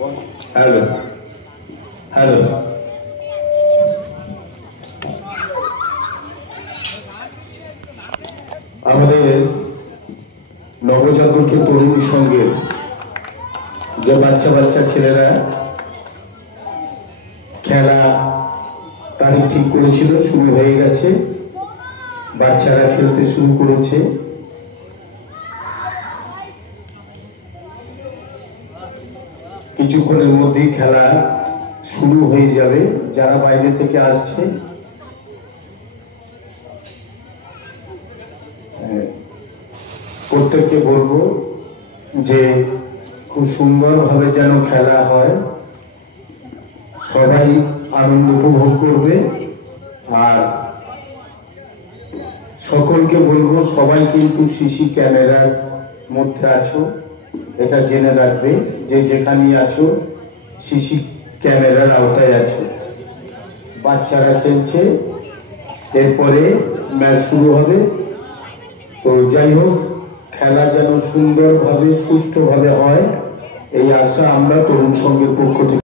Hello hello আমাদের নবজাগরণ তরুণ সঙ্গে যে বাচ্চা ছেলেরা খেলা তারিখ ঠিক করেছিল, শুরু হয়ে গেছে। বাচ্চারা খেলতে শুরু করেছে। কিছুক্ষণের মধ্যেই খেলা শুরু হয়ে যাবে। যারা বাইরে থেকে আসছে প্রত্যেককে বলবো যে খুব সুন্দরভাবে যেন খেলা হয়, সবাই আনন্দ উপভোগ করবে। আর সকলকে বলবো সবাই কিন্তু সিসি ক্যামেরার মধ্যে আছো, এটা জেনে রাখবে যে যেখানে আছো সিসি ক্যামেরার আওতায় আছো। বাচ্চারা খেলছে, এরপরে ম্যাচ শুরু হবে। তো যাই হোক, খেলা যেন সুন্দরভাবে সুষ্ঠুভাবে হয় এই আশা আমরা তরুণ সংঘের পক্ষ থেকে